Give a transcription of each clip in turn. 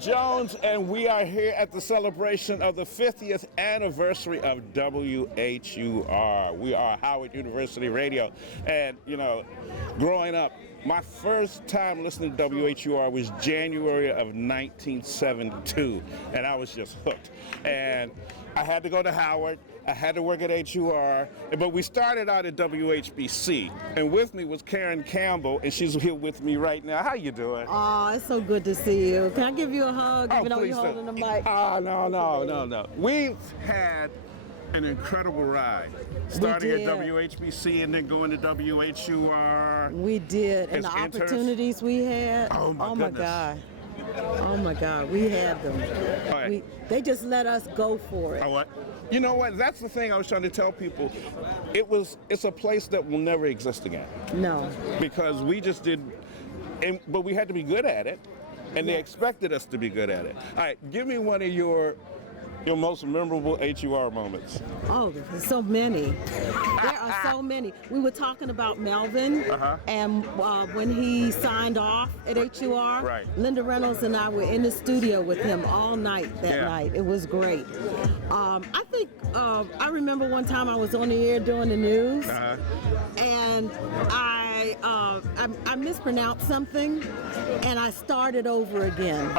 Alvin Jones, and we are here at the celebration of the 50th anniversary of WHUR. We are Howard University Radio, and you know, growing up, my first time listening to WHUR was January of 1972, and I was just hooked. And I had to go to Howard. I had to work at HUR, but we started out at WHBC, and with me was Karen Campbell, and she's here with me right now. How you doing? Oh, it's so good to see you. Can I give you a hug, even though you're holding the mic? Oh, no. We've had an incredible ride, starting at WHBC and then going to WHUR. We did, and the opportunities we had. Oh my God. Oh my God, we had them. Right. They just let us go for it. Oh, what? You know what? That's the thing I was trying to tell people. It's a place that will never exist again. No. Because we just did, but we had to be good at it, and they expected us to be good at it. All right, give me one of your most memorable HUR moments. Oh, there's so many. There are so many. We were talking about Melvin, and when he signed off at HUR, right. Linda Reynolds and I were in the studio with him all night that night. It was great. I think I remember one time I was on the air doing the news, and I mispronounced something, and I started over again.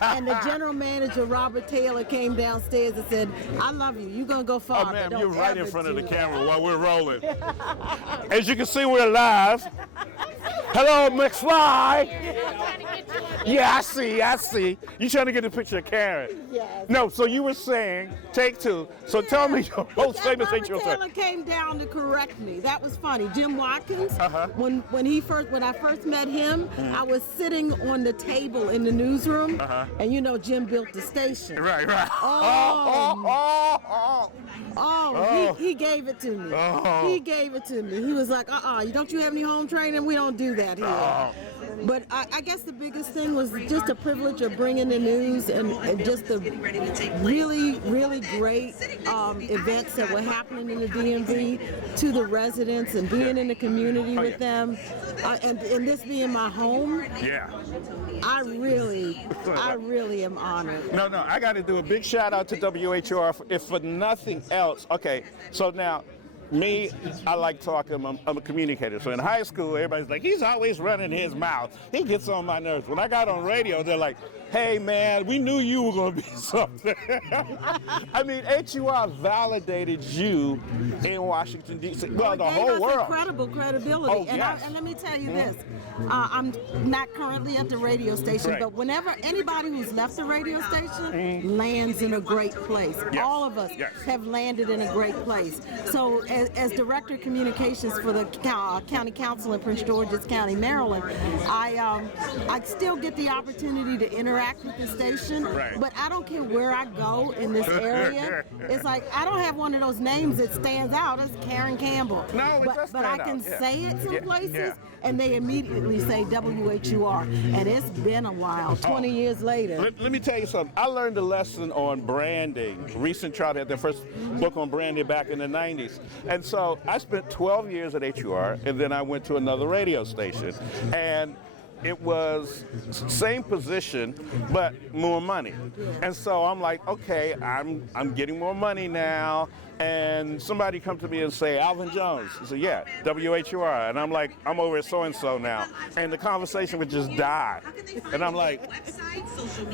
And the general manager, Robert Taylor, came downstairs and said, "I love you. You're gonna go far." Oh, ma'am, you're right in front of the camera while we're rolling. As you can see, we're live. Hello, McFly. Yeah, I see. You trying to get a picture of Karen? Yes. No, so you were saying, take two. So tell me your most famous HUR. Robert Taylor came down to correct me. That was funny. Jim Watkins, when I first met him, I was sitting on the table in the newsroom, and you know Jim built the station. Right. He gave it to me. He gave it to me. He was like, don't you have any home training? We don't do that here. But I guess the biggest thing was just the privilege of bringing the news and just the really, really great events that were happening in the DMV to the residents and being in the community with them. And this being my home, I really am honored. No, I got to do a big shout out to WHUR if for nothing else. Okay, so now, me, I like talking. I'm a communicator. So in high school, everybody's like, he's always running his mouth. He gets on my nerves. When I got on radio, they're like, hey, man, we knew you were going to be something. I mean, HUR validated you in Washington, D.C. Well, the whole world. Incredible credibility. Oh, yes. And let me tell you this. I'm not currently at the radio station, but whenever anybody who's left the radio station lands in a great place, all of us have landed in a great place. So as Director of Communications for the County Council in Prince George's County, Maryland, I still get the opportunity to interact with the station, but I don't care where I go in this area. It's like I don't have one of those names that stands out as Karen Campbell. No, but I can say it some places, and they immediately say WHUR, and it's been a while, 20 years later. Let me tell you something. I learned a lesson on branding. Recent Trout had their first book on branding back in the 90s. And so I spent 12 years at HUR, and then I went to another radio station. And it was same position, but more money. And so I'm like, okay, I'm getting more money now. And somebody come to me and say, Alvin Jones. I said, yeah, WHUR. And I'm like, I'm over at so-and-so now. And the conversation would just die. And I'm like,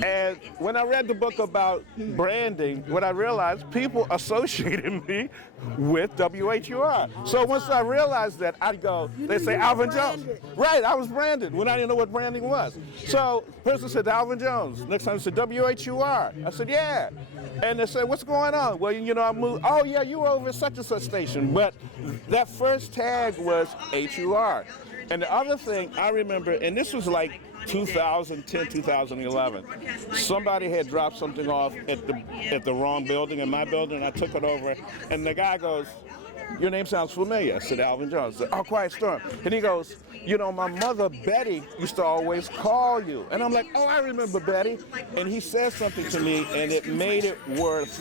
and when I read the book about branding, what I realized, people associated me with WHUR. So once I realized that, I'd go, they say Alvin Jones. Right, I was branded when I didn't know what branding was. So person said Alvin Jones. Next time they said WHUR. I said, yeah. And they said, what's going on? Well, you know, I moved. Oh, yeah, you were over at such and such station. But that first tag was HUR. And the other thing I remember, and this was like 2010, 2011, somebody had dropped something off at the wrong building, in my building, and I took it over. And the guy goes, your name sounds familiar. I said, Alvin Jones. I said, oh, Quiet Storm. And he goes, you know, my mother, Betty, used to always call you. And I'm like, oh, I remember Betty. And he said something to me, and it made it worth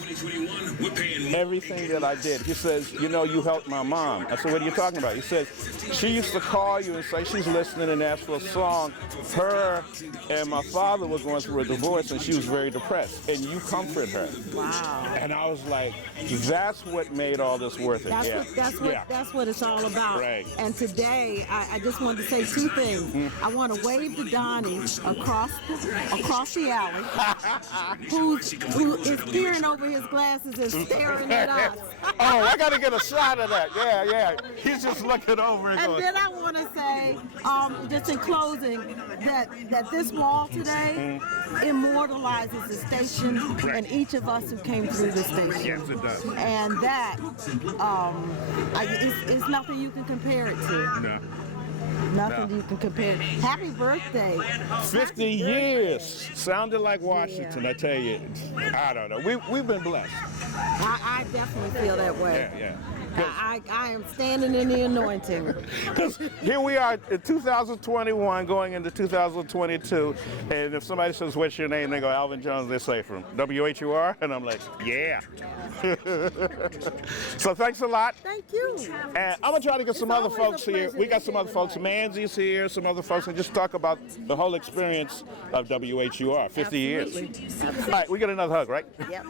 everything that I did. He says, you know, you helped my mom. I said, what are you talking about? He says, she used to call you and say she's listening and ask for a song. Her and my father were going through a divorce, and she was very depressed, and you comfort her. Wow. And I was like, that's what made all this worth it. That's what it's all about. Right. And today, I just wanted to say two things. I want to wave to Donnie across the alley, who is peering over his glasses and staring at us. Oh, I got to get a shot of that. Yeah. He's just looking over and going. And then I want to say, just in closing, that this wall today immortalizes the station and each of us who came through the station. Yes, it does. And that, it's nothing you can compare it to. No. Nothing you can compare. Happy birthday. 50 years. Sounded like Washington, I tell you. I don't know. We've been blessed. I definitely feel that way. Yeah. I am standing in the anointing. Because here we are in 2021 going into 2022, and if somebody says, what's your name? They go, Alvin Jones. They say, from WHUR? And I'm like, yeah. So thanks a lot. Thank you. And I'm going to try to get some other folks here. We got some other folks. Manzy's here, some other folks, and just talk about the whole experience of WHUR, 50 years. All right, we get another hug, right? Yep.